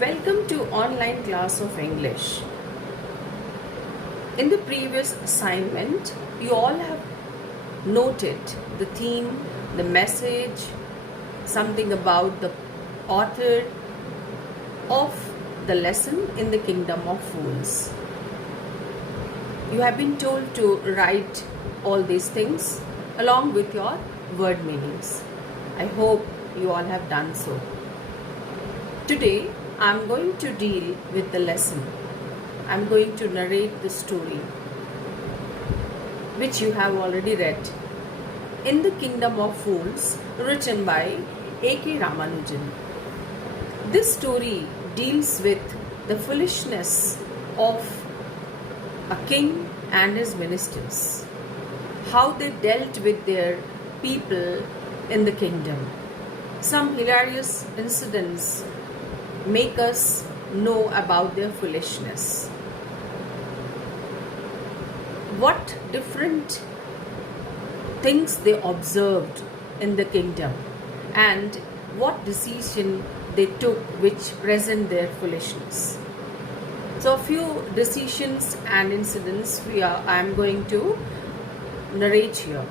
Welcome to online class of English. In the previous assignment, you all have noted the theme, the message, something about the author of the lesson in the Kingdom of Fools. You have been told to write all these things along with your word meanings. I hope you all have done so. Today, I am going to deal with the lesson. I am going to narrate the story which you have already read in the Kingdom of Fools, written by A.K. Ramanujan. This story deals with the foolishness of a king and his ministers, how they dealt with their people in the kingdom. Some hilarious incidents make us know about their foolishness. What different things they observed in the kingdom and what decision they took which present their foolishness. So a few decisions and incidents I am going to narrate here.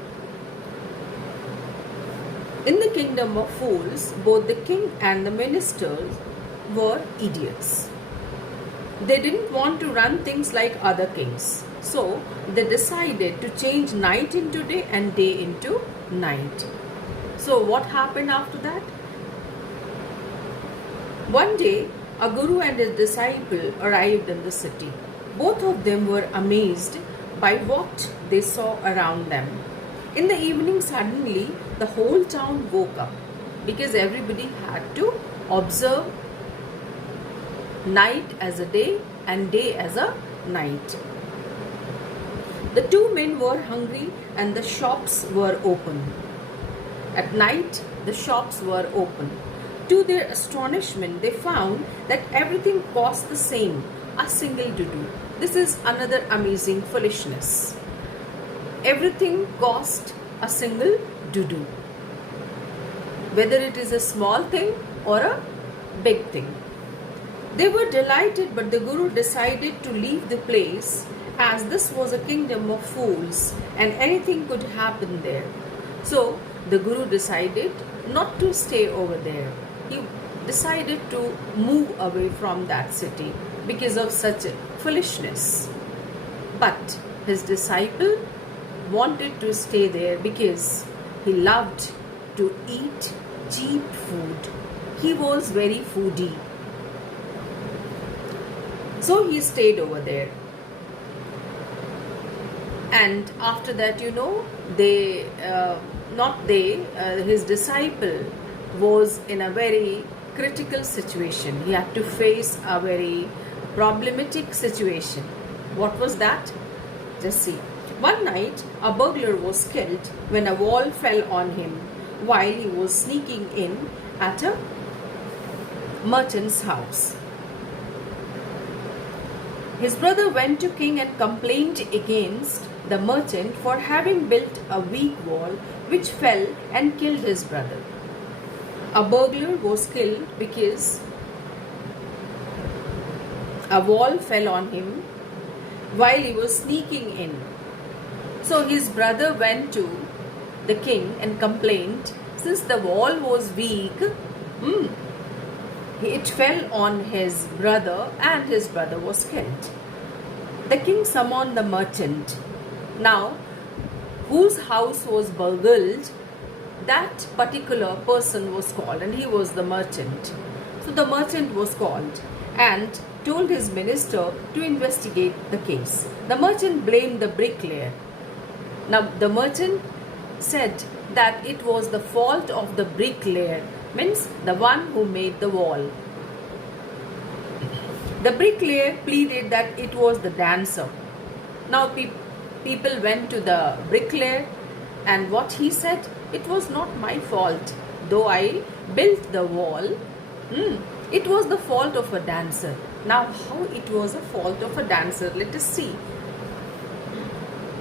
In the Kingdom of Fools, both the king and the ministers were idiots. They didn't want to run things like other kings. So they decided to change night into day and day into night. So what happened after that? One day, a guru and his disciple arrived in the city. Both of them were amazed by what they saw around them. In the evening, suddenly, the whole town woke up because everybody had to observe night as a day and day as a night. The two men were hungry and the shops were open. At night, the shops were open. To their astonishment, they found that everything cost the same, a single dudu. This is another amazing foolishness. Everything cost a single dudu, whether it is a small thing or a big thing. They were delighted, but the Guru decided to leave the place as this was a kingdom of fools and anything could happen there. So the Guru decided not to stay over there. He decided to move away from that city because of such foolishness. But his disciple wanted to stay there because he loved to eat cheap food. He was very foodie. So he stayed over there. And after that, his disciple was in a very critical situation. He had to face a very problematic situation. What was that? Just see. One night, a burglar was killed when a wall fell on him while he was sneaking in at a merchant's house. His brother went to king and complained against the merchant for having built a weak wall which fell and killed his brother. A burglar was killed because a wall fell on him while he was sneaking in. So his brother went to the king and complained, since the wall was weak, it fell on his brother and his brother was killed. The king summoned the merchant. Now, whose house was burgled, that particular person was called and he was the merchant. So the merchant was called and told his minister to investigate the case. The merchant blamed the bricklayer. Now the merchant said that it was the fault of the bricklayer, means the one who made the wall. The bricklayer pleaded that it was the dancer. Now people went to the bricklayer and what he said, it was not my fault. Though I built the wall, it was the fault of a dancer. Now how it was a fault of a dancer? Let us see.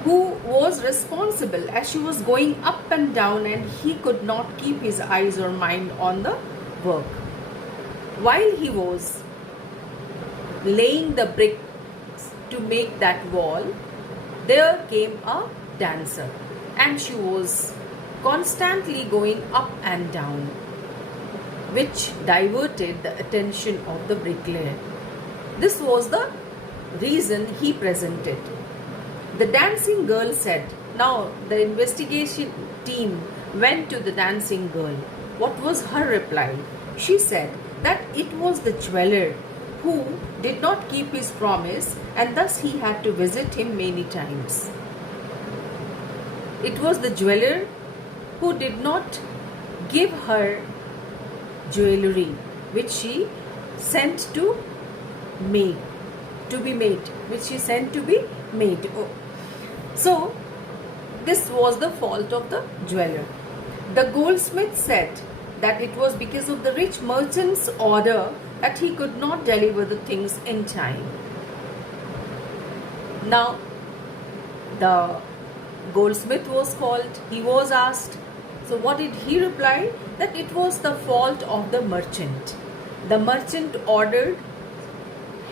Who was responsible as she was going up and down and he could not keep his eyes or mind on the work. While he was laying the bricks to make that wall, there came a dancer, and she was constantly going up and down, which diverted the attention of the bricklayer. This was the reason he presented. The dancing girl said, now the investigation team went to the dancing girl. What was her reply? She said that it was the jeweler who did not keep his promise, and thus he had to visit him many times. It was the jeweler who did not give her jewelry, which she sent to be made. So this was the fault of the jeweler. The goldsmith said that it was because of the rich merchant's order that he could not deliver the things in time. Now the goldsmith was called. He was asked. So what did he reply? That it was the fault of the merchant. The merchant ordered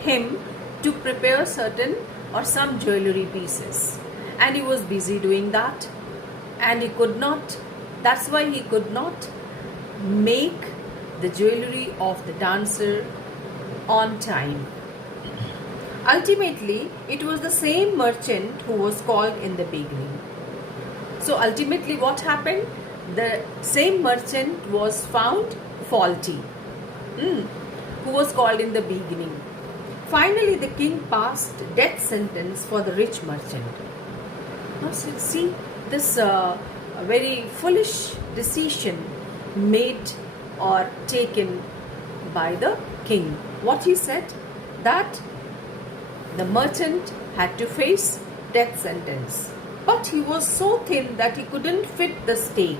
him to prepare certain or some jewelry pieces, and he was busy doing that, and he could not. That's why he could not make the jewelry of the dancer on time. Ultimately, it was the same merchant who was called in the beginning. So ultimately what happened? The same merchant was found faulty, who was called in the beginning. Finally, the king passed death sentence for the rich merchant. Now see this very foolish decision made or taken by the king. What he said? That the merchant had to face death sentence, but he was so thin that he couldn't fit the stake.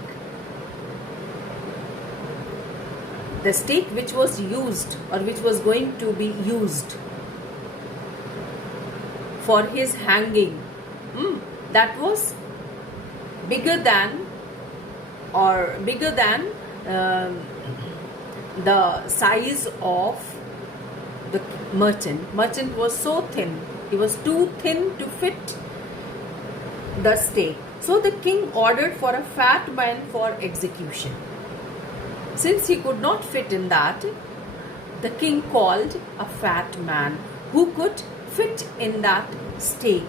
The stake which was used or which was going to be used for his hanging, that was bigger than the size of the merchant. Merchant was so thin. He was too thin to fit the stake. So the king ordered for a fat man for execution. Since he could not fit in that, the king called a fat man who could fit in that stake.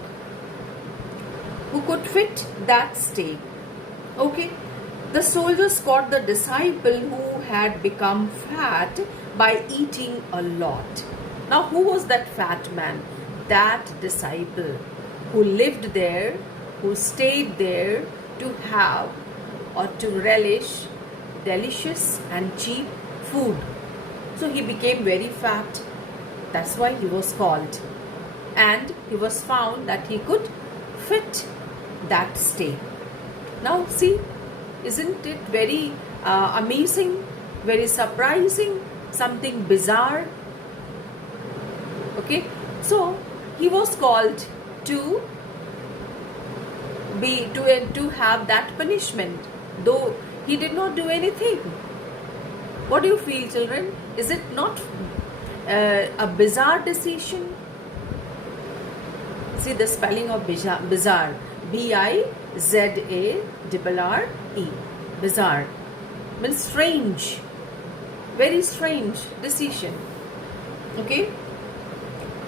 Okay. The soldiers caught the disciple who had become fat by eating a lot. Now, who was that fat man? That disciple who lived there, who stayed there to have or to relish delicious and cheap food. So he became very fat. That's why he was called. And he was found that he could fit that stake. Now see, isn't it very amazing, very surprising, something bizarre? Okay, so he was called to have that punishment, though he did not do anything. What do you feel, children? Is it not a bizarre decision? See the spelling of bizarre. B-I-Z-A-R-R-E. Bizarre means strange, very strange decision. Okay.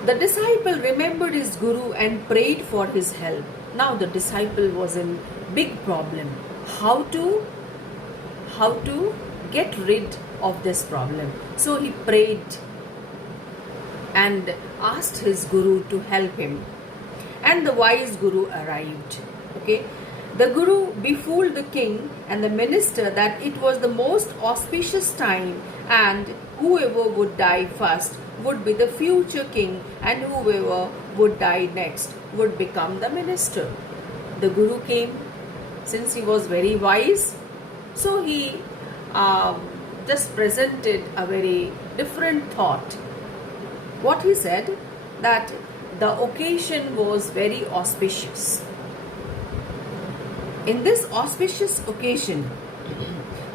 The disciple remembered his guru and prayed for his help. Now the disciple was in big problem. How to get rid of this problem? So he prayed and asked his guru to help him. And the wise guru arrived. Okay. The guru befooled the king and the minister that it was the most auspicious time, and whoever would die first would be the future king, and whoever would die next would become the minister. The guru came, since he was very wise, so he just presented a very different thought. What he said, that the occasion was very auspicious. In this auspicious occasion,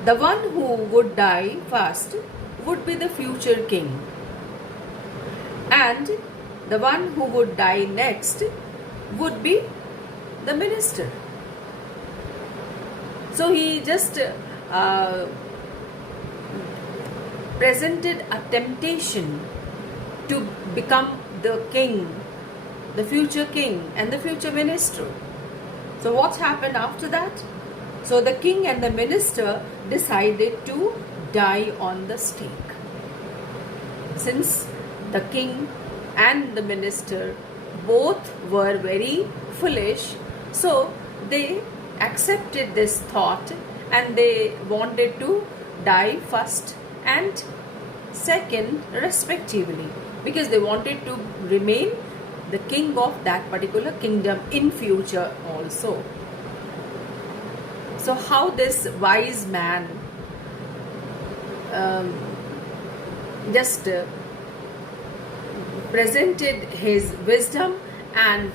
the one who would die first would be the future king. and the one who would die next would be the minister. So he just presented a temptation to become the king, the future king and the future minister. So what happened after that? So the king and the minister decided to die on the stake. Since the king and the minister both were very foolish, so they accepted this thought and they wanted to die first and second respectively, because they wanted to remain the king of that particular kingdom in future also. So how this wise man just presented his wisdom and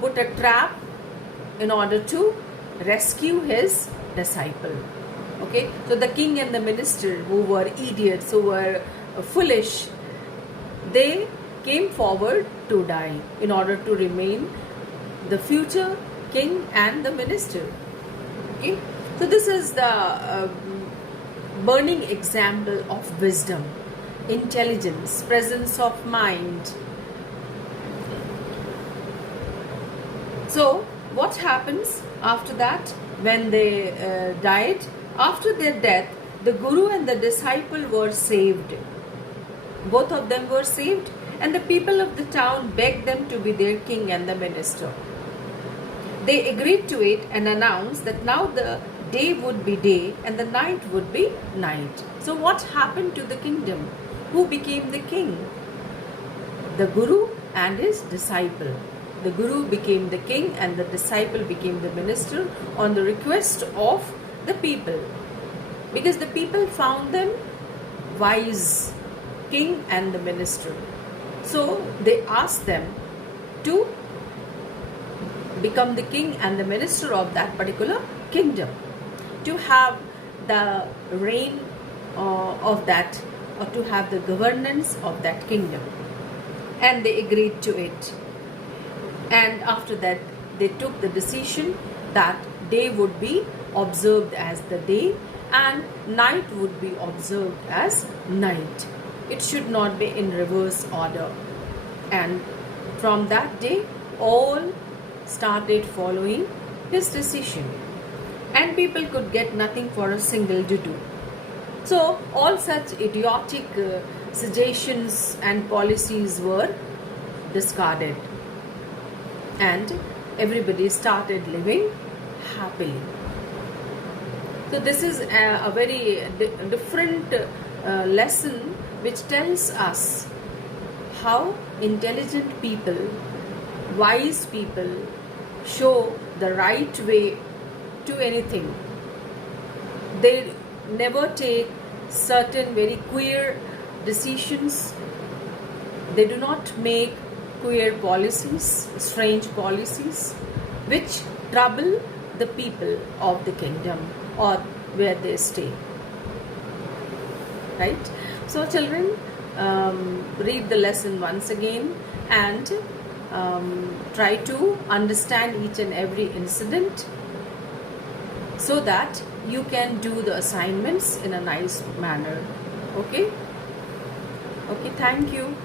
put a trap in order to rescue his disciple. Okay, so the king and the minister, who were idiots, who were foolish, they came forward to die in order to remain the future king and the minister. Okay, so this is the burning example of wisdom, intelligence, presence of mind. So what happens after that when they died? After their death, the guru and the disciple were saved. Both of them were saved, and the people of the town begged them to be their king and the minister. They agreed to it and announced that now the day would be day and the night would be night. So what happened to the kingdom? Who became the king? The guru and his disciple. The guru became the king and the disciple became the minister on the request of the people, because the people found them wise, king and the minister. So they asked them to become the king and the minister of that particular kingdom, to have the reign of that, or to have the governance of that kingdom. And they agreed to it. And after that, they took the decision that day would be observed as the day and night would be observed as night. It should not be in reverse order. And from that day, all started following his decision, and people could get nothing for a single dudu. So all such idiotic suggestions and policies were discarded, and everybody started living happily. So this is a very different lesson which tells us how intelligent people, wise people show the right way to anything. They never take certain very queer decisions. They do not make queer policies, strange policies, which trouble the people of the kingdom or where they stay. Right? So children, read the lesson once again and try to understand each and every incident so that you can do the assignments in a nice manner. Okay? Okay, thank you.